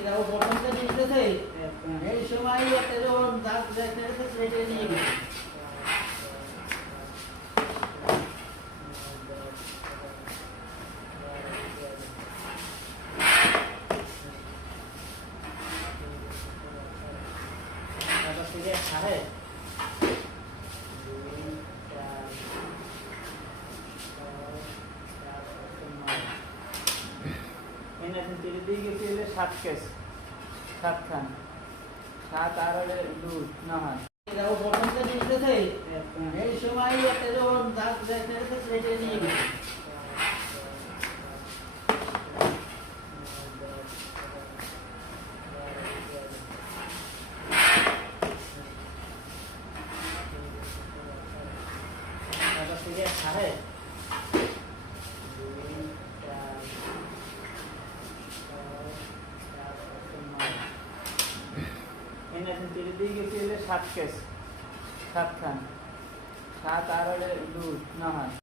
এরাও প্রথমটা নিতেছে এই সময় একটা যখন দাঁত দেখতে সেটা নিয়ে গেছে থেকে ছাড়ে সাত কেস সাতখান সাত আর দুধ না হয় এরাও প্রথমটা নিতেছে এই সময় একটা যখন দাঁত দেখতে সেটা নিয়ে গেছে থেকে ছাড়ে সাত কেস সাতখান সাত আর দুধ না হয়